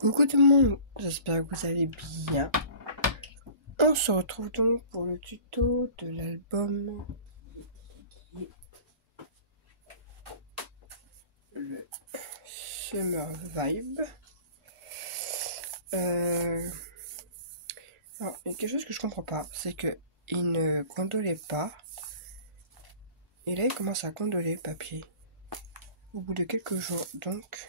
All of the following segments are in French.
Coucou tout le monde, j'espère que vous allez bien. On se retrouve donc pour le tuto de l'album qui est le Summer Vibe. Alors, il y a quelque chose que je comprends pas, c'est que il ne gondolait pas. Et là, il commence à gondoler le papier au bout de quelques jours. Donc,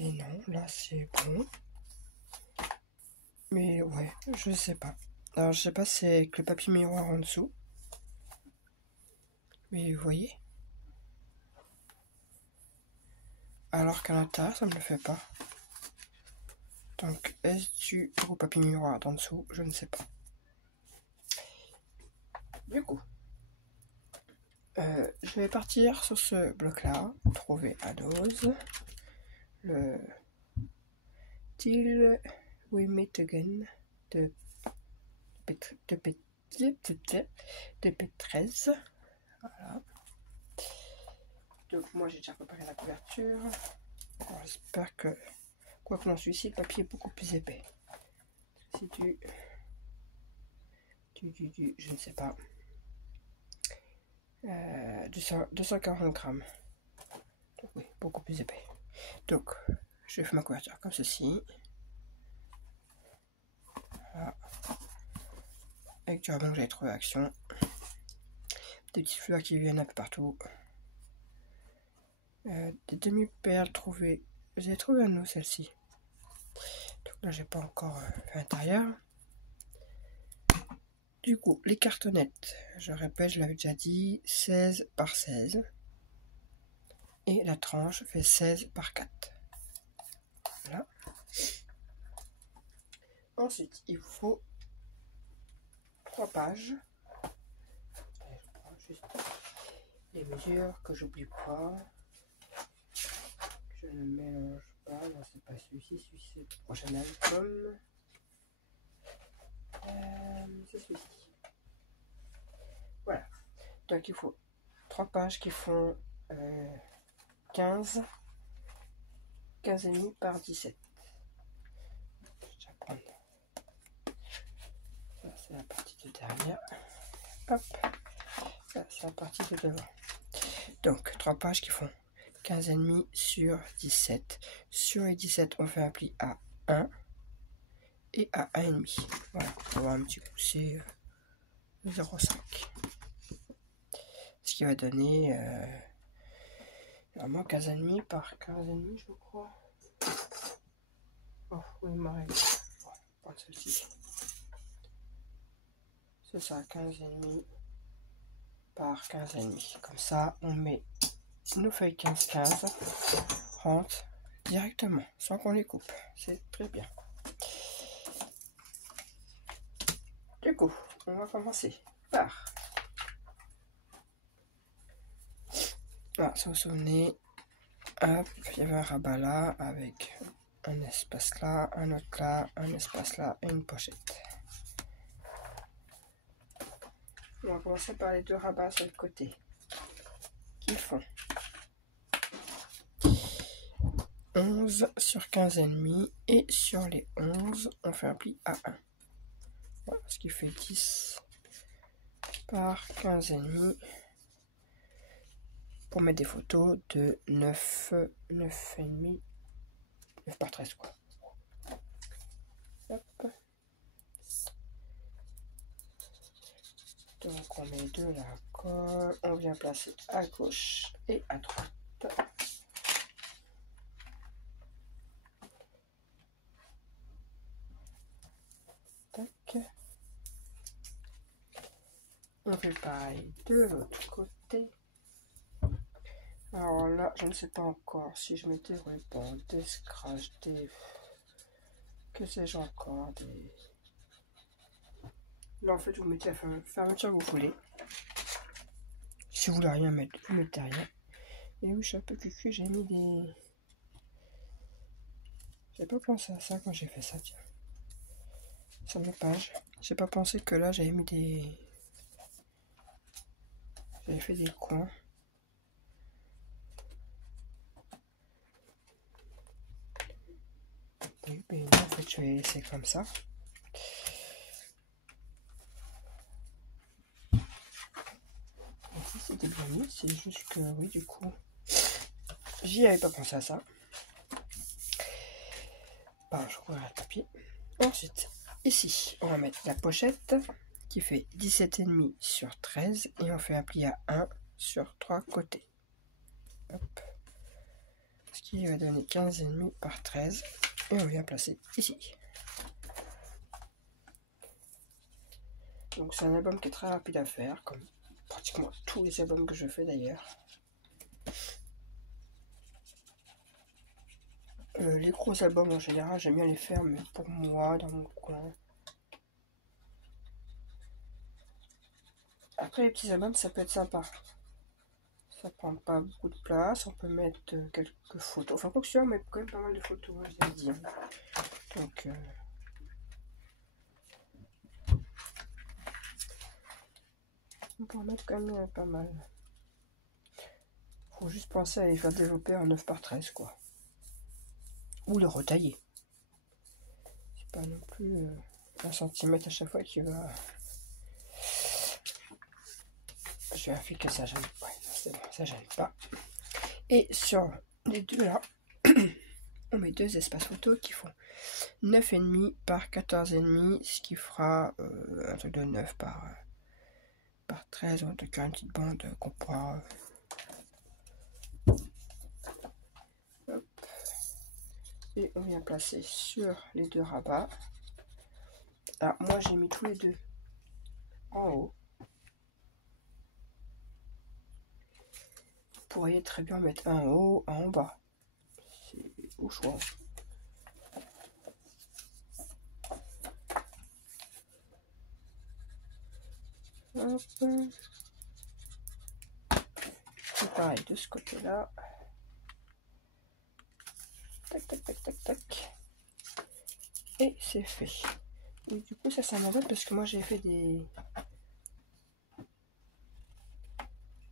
mais non, là c'est bon. Mais ouais, je sais pas. Alors, je sais pas si c'est avec le papier miroir en dessous. Mais vous voyez. Alors qu'à l'intérieur, ça ne me le fait pas. Donc, est-ce du gros papier miroir en dessous? Je ne sais pas. Du coup, je vais partir sur ce bloc-là, trouver à dose le Till We Meet Again de P13. Voilà. Donc, moi, j'ai déjà préparé la couverture. Alors, j'espère que, quoi que dans celui-ci, le papier est beaucoup plus épais. Si je ne sais pas. 240 grammes. Donc, oui, beaucoup plus épais. Donc, je fais ma couverture comme ceci. Voilà. Avec du ruban que j'avais trouvé à Action. Des petites fleurs qui viennent un peu partout. Des demi-perles trouvées. J'ai trouvé un nous celle-ci. Donc là, j'ai pas encore fait l'intérieur. Du coup, les cartonnettes, je répète, je l'avais déjà dit, 16 par 16. Et la tranche fait 16 par 4. Voilà. Ensuite, il vous faut 3 pages. Je prends juste les mesures que j'oublie pas. Je ne mélange pas. Non, c'est pas celui-ci. Celui-ci, c'est le prochain album. C'est celui-ci. Voilà. Donc, il faut 3 pages qui font 15 et demi par 17. Je vais prendre. Ça, c'est la partie de derrière. Hop. Ça, c'est la partie de devant. Donc, 3 pages qui font 15 et demi sur 17. Sur les 17, on fait un pli à 1 et à 1,5. Voilà, on va un petit coup, c'est 0,5. Ce qui va donner vraiment 15 et demi par 15 et demi, je crois. Oh, oui, il m'arrive. Bon, on va prendre celle-ci. C'est ça, 15 et demi par 15 et demi. Comme ça, on met nos feuilles 15-15 rentrent directement, sans qu'on les coupe. C'est très bien. Du coup, on va commencer par... Ah, si vous vous souvenez, hop, il y avait un rabat là, avec un espace là, un autre là, un espace là et une pochette. On va commencer par les deux rabats sur le côté, qui font 11 sur 15 et demi, et sur les 11, on fait un pli à 1. Voilà, ce qui fait 10 par 15 et demi. Pour mettre des photos de 9 et demi, 9 par 13 quoi. Hop. Donc on met de la colle, on vient placer à gauche et à droite. Tac. On fait pareil de l'autre côté. Alors là, je ne sais pas encore si je mets des rubans, des scratchs, des... Que sais-je encore, des... Là en fait, vous mettez la fermeture que vous voulez. Si vous voulez rien mettre, vous mettez rien. Et oui, je suis un peu cucu, j'ai mis des... J'ai pas pensé à ça quand j'ai fait ça, tiens. Sur mes pages. J'ai pas pensé que là, j'avais mis des... J'avais fait des coins. fait, je vais les laisser comme ça. Ici, c'était bien mis, c'est juste que, oui, du coup, j'y avais pas pensé à ça. Je recouvre le papier. Ensuite, ici, on va mettre la pochette qui fait 17,5 sur 13 et on fait un pli à 1 sur 3 côtés. Hop. Ce qui va donner 15,5 par 13 et on vient placer ici. Donc c'est un album qui est très rapide à faire, comme pratiquement tous les albums que je fais d'ailleurs. Les gros albums en général, j'aime bien les faire, mais pour moi, dans mon coin. Après, les petits albums, ça peut être sympa. Ça prend pas beaucoup de place, on peut mettre quelques photos. Enfin, quoi que ce soit, on met quand même pas mal de photos, je l'ai dit. Donc, on peut en mettre quand même pas mal. Faut juste penser à les faire développer en 9 par 13, quoi. Ou le retailler. C'est pas non plus 1 cm à chaque fois qui va... Je vérifie que ça gêne pas. Ouais, c'est bon, ça gêne pas. Et sur les deux là, on met 2 espaces photos qui font 9,5 par 14,5, ce qui fera un truc de 9 par 13, en tout cas une petite bande qu'on pourra... Hop. Et on vient placer sur les 2 rabats. Alors moi j'ai mis tous les 2 en haut. Vous pourriez très bien mettre un en haut, un en bas. C'est au choix. Hop. C'est pareil de ce côté-là. Tac, tac, tac, tac, tac. Et c'est fait. Et du coup, ça m'embête parce que moi j'ai fait des...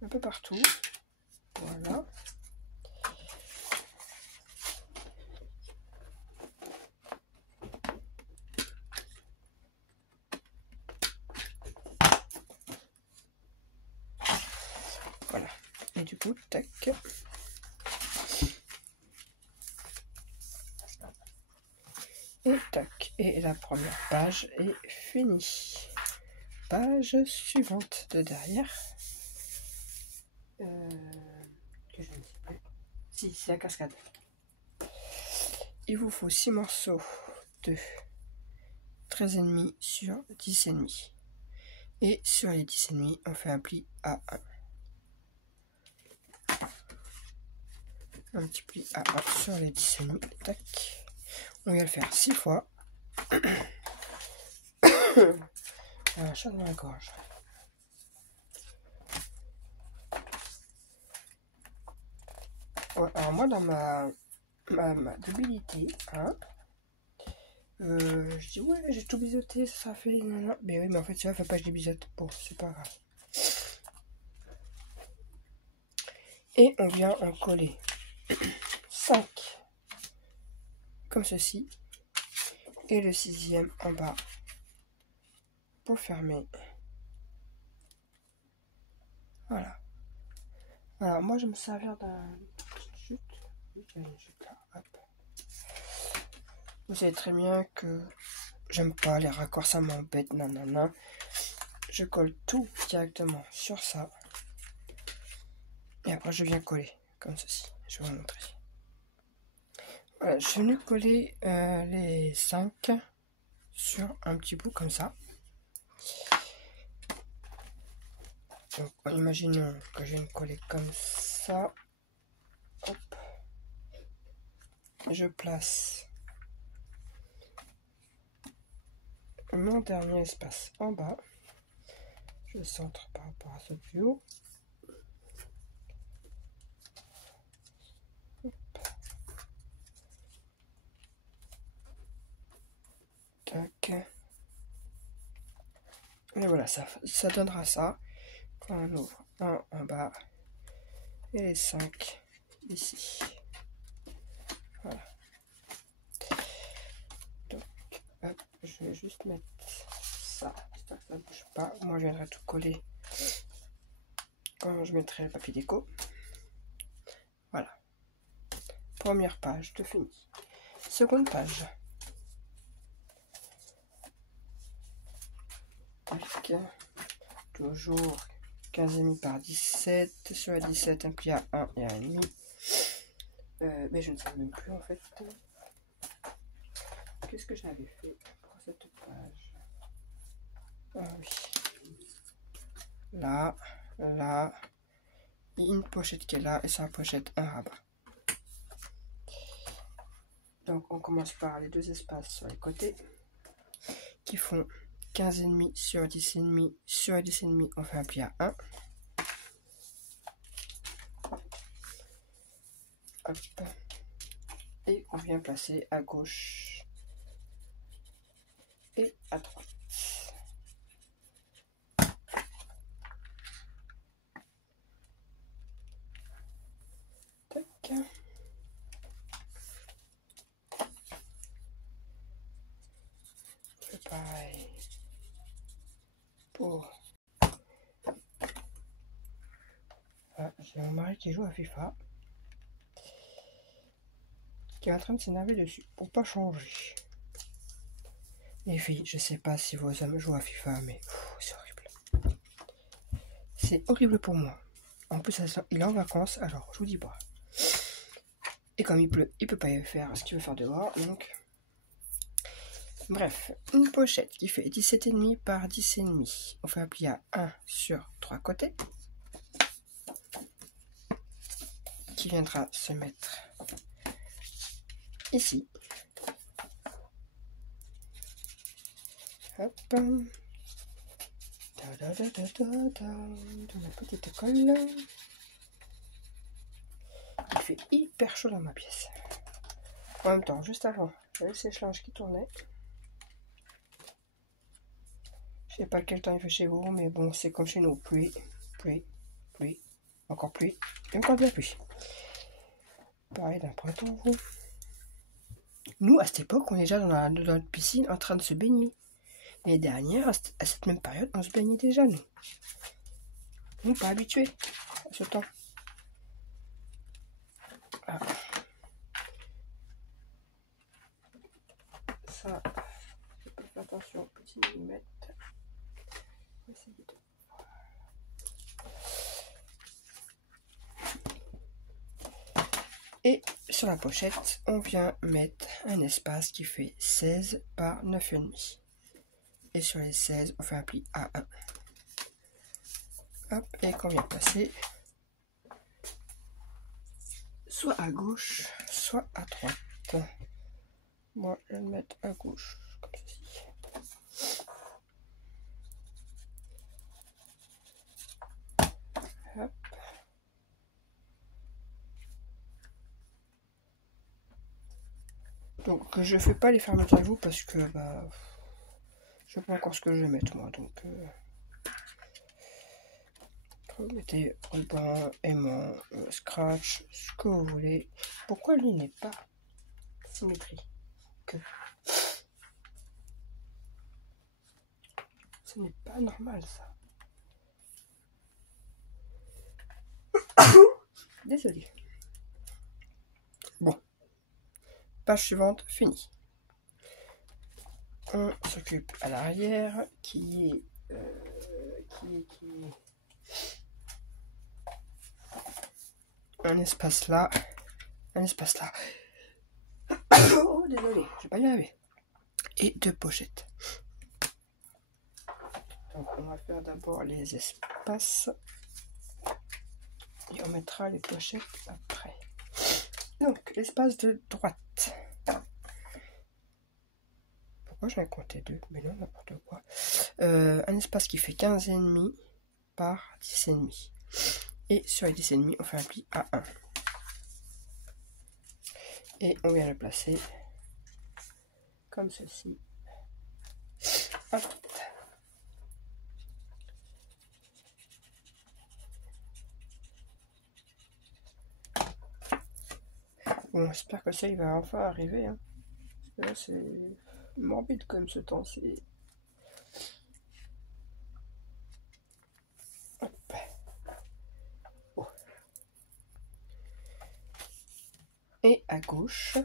un peu partout. Voilà. Voilà. Et du coup, tac. Et tac. Et la première page est finie. Page suivante de derrière. Que je ne sais plus. Si, c'est la cascade. Il vous faut 6 morceaux de 13,5 sur 10,5. Et sur les 10,5, on fait un pli à 1. Un petit pli à 1 sur les 10,5. Tac. On vient le faire 6 fois. Un chat dans la gorge. Ouais, alors moi dans ma débilité, hein, je dis ouais j'ai tout biseauté, ça fait nanana. Mais oui mais en fait ça fait pas que je les biseaute. Bon c'est pas grave. Et on vient en coller 5 comme ceci. Et le 6e en bas pour fermer. Voilà. Alors moi je vais me servir d'un petite chute. Oui, il y a une chute là. Hop. Vous savez très bien que j'aime pas les raccords, ça m'embête, nanana. Je colle tout directement sur ça. Et après je viens coller comme ceci. Je vais vous montrer. Voilà, je suis venu coller les 5 sur un petit bout comme ça. Donc imaginons que je viens de coller comme ça. Hop. Je place mon dernier espace en bas. Je centre par rapport à ce plus haut. Tac. Et voilà, ça donnera ça quand on ouvre un en bas et les 5 ici. Voilà. Donc je vais juste mettre ça. J'espère que ça ne bouge pas. Moi, je viendrai tout coller quand je mettrai le papier déco. Voilà. Première page de fini. Seconde page. Tac. Toujours 15,5 par 17. Sur la 17, un pli à 1 et 1,5. Mais je ne sais même plus en fait. Qu'est-ce que j'avais fait pour cette page? Ah oui. Là, là. Et une pochette qui est là et sur la pochette un rabat. Donc on commence par les deux espaces sur les côtés qui font 15,5 sur 10,5. Sur 10,5 on fait un pli à 1. Hop. Et on vient placer à gauche et à droite. Tac. C'est pareil pour... Ah, j'ai mon mari qui joue à FIFA, qui est en train de s'énerver dessus pour pas changer. Les filles, je sais pas si vos hommes jouent à FIFA, mais c'est horrible. C'est horrible pour moi. En plus, il est en vacances, alors je vous dis pas. Et comme il pleut, il peut pas y faire ce qu'il veut faire dehors, donc... Bref, une pochette qui fait 17,5 par 10,5. On fait un pli à 1 sur 3 côtés. Qui viendra se mettre ici. Hop. De ma petite colle. Il fait hyper chaud dans ma pièce. En même temps, juste avant, j'avais le sèche-linge qui tournait. Je sais pas quel temps il fait chez vous, mais bon, c'est comme chez nous. Pluie, pluie, pluie, encore pluie, et encore de la pluie. Pareil d'un printemps, vous. Nous, à cette époque, on est déjà dans notre piscine en train de se baigner. L'année dernière, à cette même période, on se baignait déjà, nous. On n'est pas habitués à ce temps. Ah. Ça, je peux faire attention, petit millimètre. Et sur la pochette, on vient mettre un espace qui fait 16 par 9,5. Et sur les 16, on fait un pli à 1. Hop, et qu'on vient placer soit à gauche, soit à droite. Moi, je vais le mettre à gauche, comme ceci. Hop. Donc, je fais pas les fermetures avec vous parce que bah, je sais pas encore ce que je vais mettre moi. Donc, vous mettez ruban, aimant, scratch, ce que vous voulez. Pourquoi lui n'est pas symétrique? Ce n'est pas normal ça. Désolée. Bon. Page suivante, fini. On s'occupe à l'arrière qui est un espace là, un espace là. Oh désolé, je vais pas y arriver. Et deux pochettes. Donc on va faire d'abord les espaces et on mettra les pochettes après. Donc l'espace de droite. Pourquoi j'en ai compté deux? Mais non, n'importe quoi. Un espace qui fait 15,5 par 10,5. Et sur les 10,5, on fait un pli à 1. Et on vient le placer comme ceci. Hop. Bon, j'espère que ça il va enfin arriver. Hein. Là, c'est... morbide comme ce temps, c'est... Hop. Oh. Et à gauche,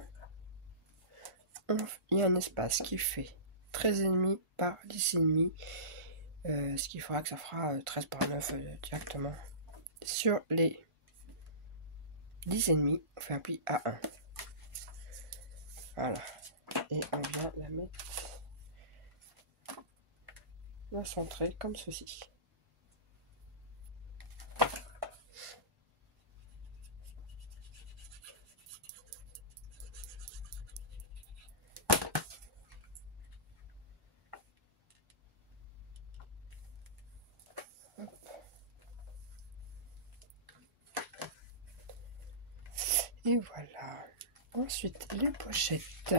il y a un espace qui fait 13,5 par 10,5. Ce qui fera que ça fera 13 par 9 directement. Sur les 10,5, on fait un pli à 1. Voilà. Et on vient la mettre, la centrer comme ceci. Et voilà. Ensuite, les pochettes.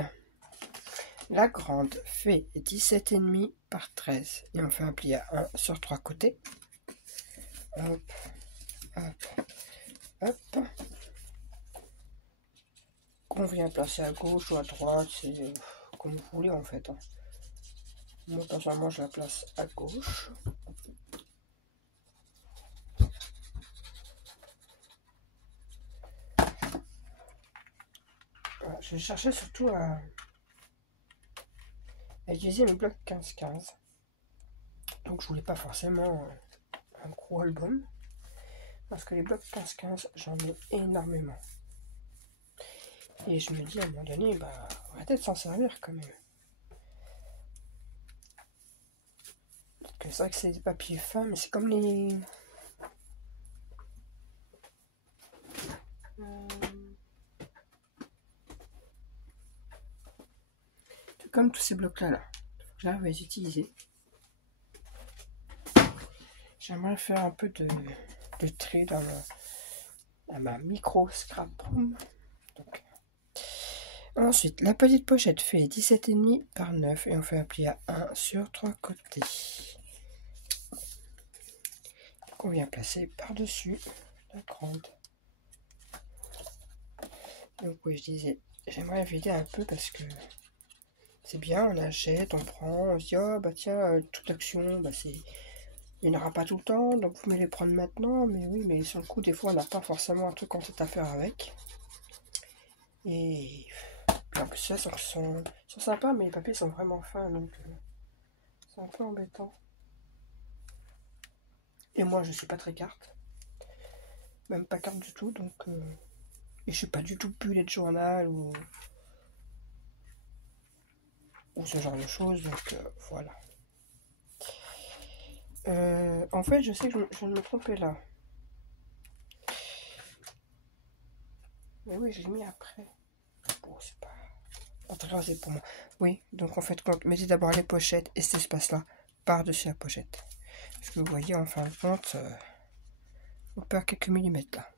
La grande fait 17,5 par 13. Et on fait un pli à 1 sur 3 côtés. Hop, hop, hop. Qu'on vient placer à gauche ou à droite, c'est comme vous voulez en fait. Moi, personnellement, je la place à gauche. Voilà, je cherchais surtout à utiliser le bloc 15-15. Donc je voulais pas forcément un gros album. Parce que les blocs 15-15, j'en ai énormément. Et je me dis à un moment donné, bah, on va peut-être s'en servir quand même. C'est vrai que c'est des papiers fins, mais c'est comme les... Comme tous ces blocs là, j'arrive à les utiliser. J'aimerais faire un peu de tri dans ma micro scrap room. Donc. Ensuite, la petite pochette fait 17,5 par 9 et on fait un pli à 1 sur 3 côtés. Qu'on vient placer par-dessus la grande. Donc oui, je disais, j'aimerais vider un peu parce que c'est bien, on achète, on prend, on se dit, oh bah tiens, toute action, bah c'est... Il n'y en aura pas tout le temps, donc vous pouvez les prendre maintenant, mais oui, mais sur le coup, des fois, on n'a pas forcément un truc en tête à faire avec. Et en plus, ça, sont sympas, mais les papiers sont vraiment fins, donc c'est un peu embêtant. Et moi, je suis pas très carte, même pas carte du tout, donc et je suis pas du tout bullet journal ou ce genre de choses, donc voilà. En fait, je sais que je me trompais là. Mais oui, je l'ai mis après. Bon, c'est pas très grave pour moi. Oui, donc en fait, mettez d'abord les pochettes et cet espace-là par-dessus la pochette. Parce que vous voyez, en fin de compte, on perd quelques millimètres là.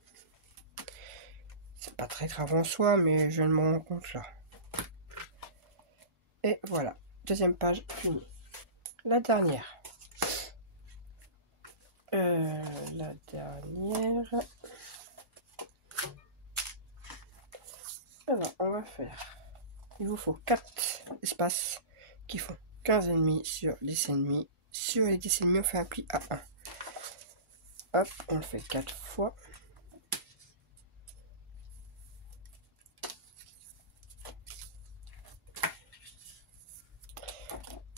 C'est pas très grave en soi, mais je me rends compte là. Et voilà, deuxième page finie. La dernière. Alors, on va faire. Il vous faut 4 espaces qui font 15,5 sur 10,5. Sur les 10,5, on fait un pli à 1. Hop, on le fait 4 fois.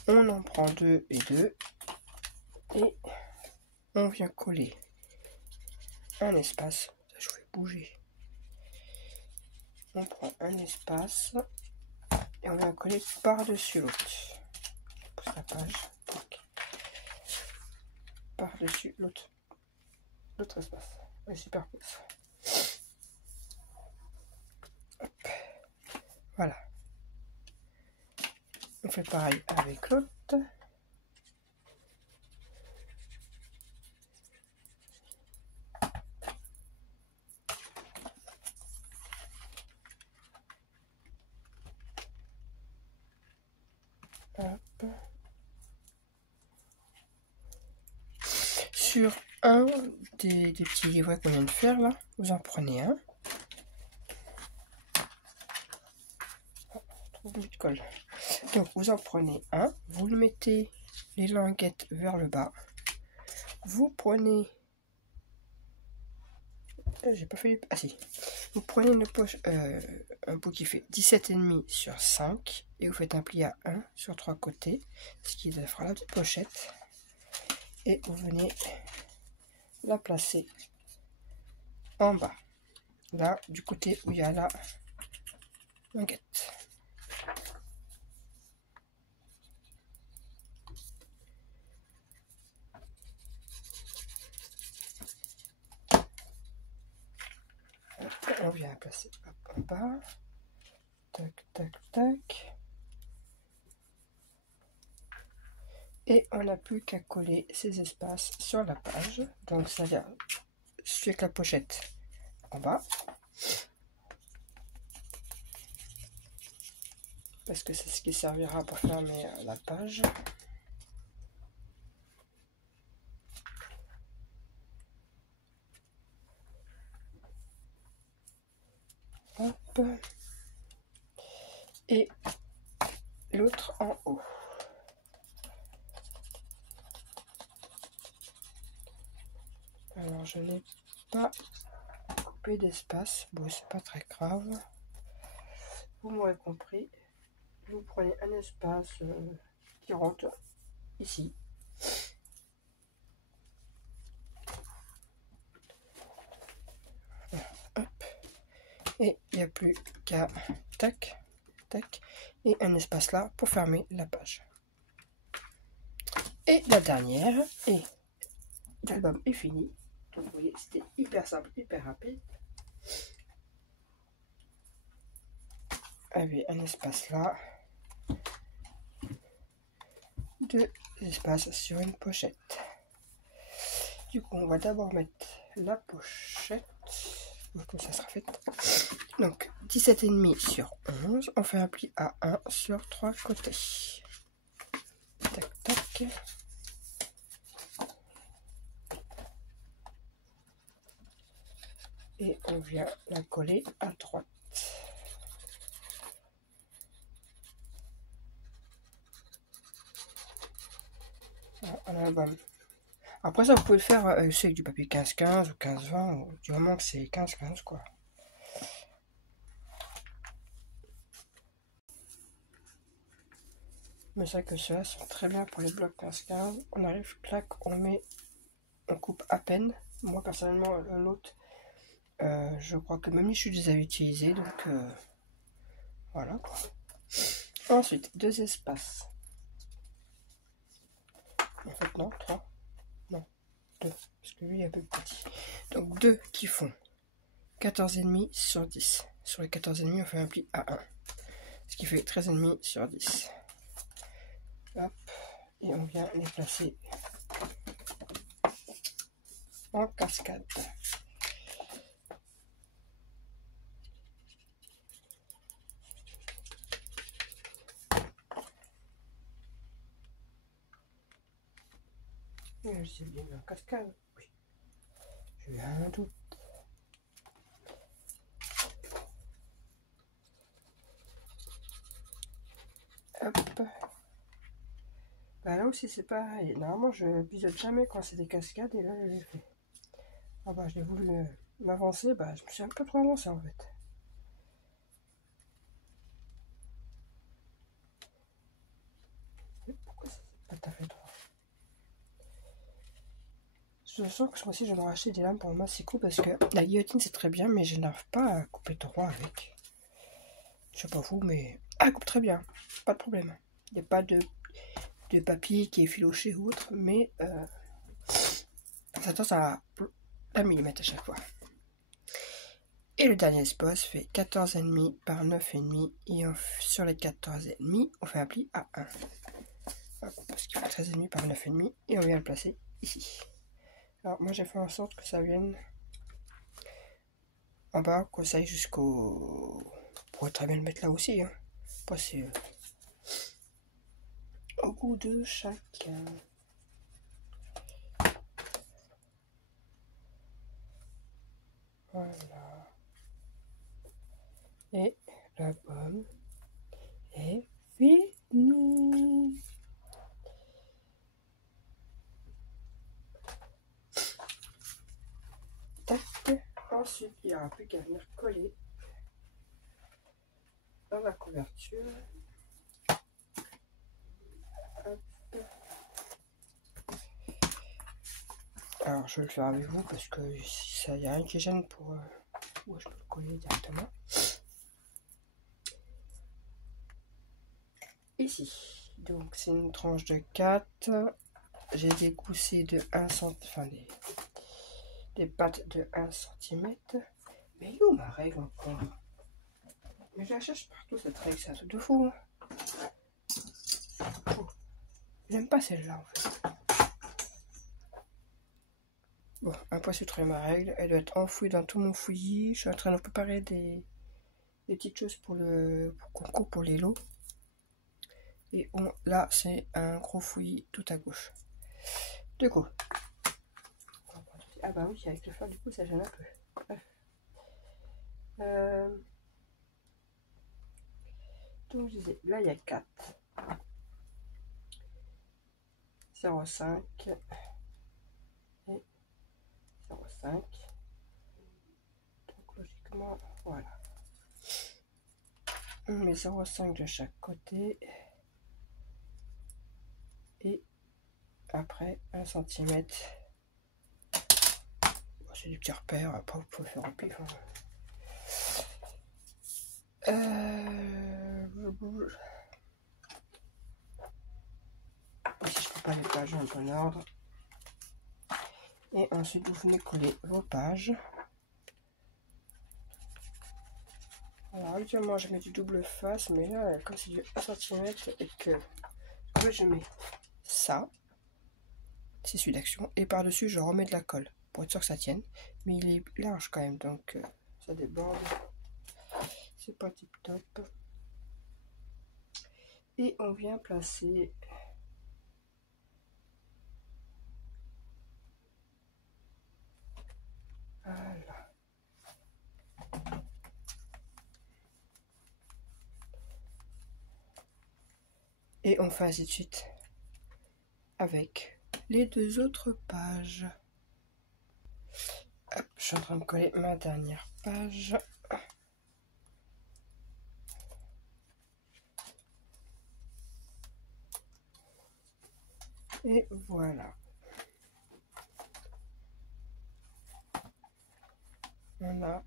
On en prend 2 et 2. Et on vient coller un espace. Je vais bouger. On prend un espace et on vient coller par-dessus l'autre. Je pousse la page. Par-dessus l'autre espace. Ouais, super cool. Hop. Voilà. On fait pareil avec l'autre. Hop. Sur un des petits livrets qu'on vient de faire là, vous en prenez un. Trouve de colle. Donc vous en prenez un, vous le mettez les languettes vers le bas. Vous prenez, j'ai pas fait, ah si, vous prenez une poche, un bout qui fait 17,5 sur 5 et vous faites un pli à 1 sur 3 côtés, ce qui fera la petite pochette. Et vous venez la placer en bas, là du côté où il y a la languette. On vient la placer en bas, tac tac tac, et on n'a plus qu'à coller ces espaces sur la page. Donc ça vient suivre avec la pochette en bas, parce que c'est ce qui servira pour fermer la page. Hop. Et l'autre en haut. Alors je n'ai pas coupé d'espace, bon c'est pas très grave, vous m'aurez compris. Vous prenez un espace qui rentre ici. Voilà, hop. Et il n'y a plus qu'à tac, tac, et un espace là pour fermer la page. Et la dernière, et l'album est fini. Donc vous voyez, c'était hyper simple, hyper rapide. Avec un espace là, deux espaces sur une pochette. Du coup, on va d'abord mettre la pochette. Comme ça sera fait. Donc 17,5 sur 11, on fait un pli à 1 sur 3 côtés. Tac tac. Et on vient la coller à droite. Voilà, après ça, vous pouvez le faire avec du papier 15-15 ou 15-20, du moment que c'est 15-15 quoi. Mais c'est vrai que ceux-là sont très bien pour les blocs 15-15. On arrive, clac, on coupe à peine. Moi personnellement, l'autre, je crois que même je les avais utilisés, donc voilà quoi. Ensuite, deux espaces. En fait non, 3. Non, 2. Parce que lui est un peu petit. Donc 2 qui font 14,5 sur 10. Sur les 14,5, on fait un pli à 1. Ce qui fait 13,5 sur 10. Hop. Et on vient les placer en cascade. Je bien en cascade. Oui. J'ai un doute. Hop. Bah là aussi c'est pareil. Normalement je pilote jamais quand c'est des cascades et là je l'ai fait. Ah bah j'ai voulu m'avancer, bah je me suis un peu trop avancé en fait. Pourquoi c'est pas tout à fait droit? Je sens que ce mois-ci je vais me racheter des lames pour le massicot parce que la guillotine c'est très bien mais je n'arrive pas à couper droit avec. Je sais pas vous mais elle coupe très bien, pas de problème. Il n'y a pas de papier qui est filoché ou autre, mais ça tend à 1 mm à chaque fois. Et le dernier espace fait 14,5 par 9,5 et sur les 14,5 on fait un pli à 1. Hop, parce qu'il fait 13,5 par 9,5 et on vient le placer ici. Alors moi j'ai fait en sorte que ça vienne en bas, que ça aille jusqu'au... On pourrait très bien le mettre là aussi. Hein. Après c'est au goût de chacun. Voilà. Et la pomme est finie. terminé. Tac. Ensuite, il n'y aura plus qu'à venir coller dans la couverture. Hop. Alors, je vais le faire avec vous parce que il n'y a rien qui gêne pour où je peux le coller directement. Ici, donc c'est une tranche de 4. J'ai des goussets de 1 cm, enfin des pattes de 1 cm. Mais où ma règle encore? Mais je la cherche partout cette règle, c'est un truc de fou. J'aime pas celle-là en fait. Bon, après c'est trouvé ma règle, elle doit être enfouie dans tout mon fouillis. Je suis en train de préparer des petites choses pour concours pour les lots. Et là c'est un gros fouillis tout à gauche. Du coup, ah bah oui, avec le fer du coup ça gêne un peu. Bref. Donc je disais, là il y a 4. 0,5 et 0,5. Donc logiquement, voilà. On met 0,5 de chaque côté. Et après 1 cm. Bon, c'est du petit repère, après vous pouvez faire au pif. Hein. Ici je prépare les pages en bon ordre. Et ensuite vous venez coller vos pages. Alors habituellement je mets du double face, mais là comme c'est du 1 cm et que en fait je mets ça, c'est celui d'action, et par dessus je remets de la colle pour être sûr que ça tienne, mais il est large quand même donc ça déborde, c'est pas tip top. Et on vient placer voilà. Et on fait ainsi de suite avec les 2 autres pages. Hop, je suis en train de coller ma dernière page. Et voilà. On a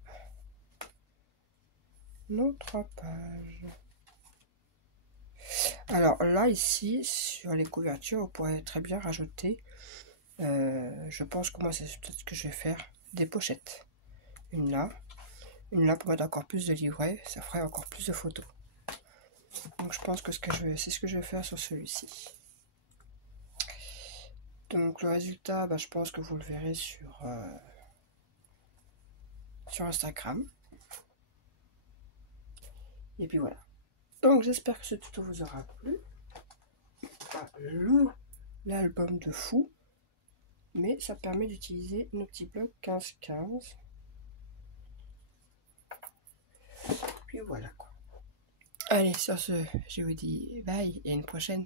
nos 3 pages. Alors là, ici, sur les couvertures, vous pourrez très bien rajouter, je pense que moi, c'est peut-être ce que je vais faire, des pochettes. Une là pour mettre encore plus de livrets, ça ferait encore plus de photos. Donc je pense que c'est ce que je vais faire sur celui-ci. Donc le résultat, bah, je pense que vous le verrez sur Instagram. Et puis voilà. Donc j'espère que ce tuto vous aura plu. Ah, l'album de fou. Mais ça permet d'utiliser nos petits blocs 15-15. Puis voilà quoi. Allez, sur ce, je vous dis bye et à une prochaine.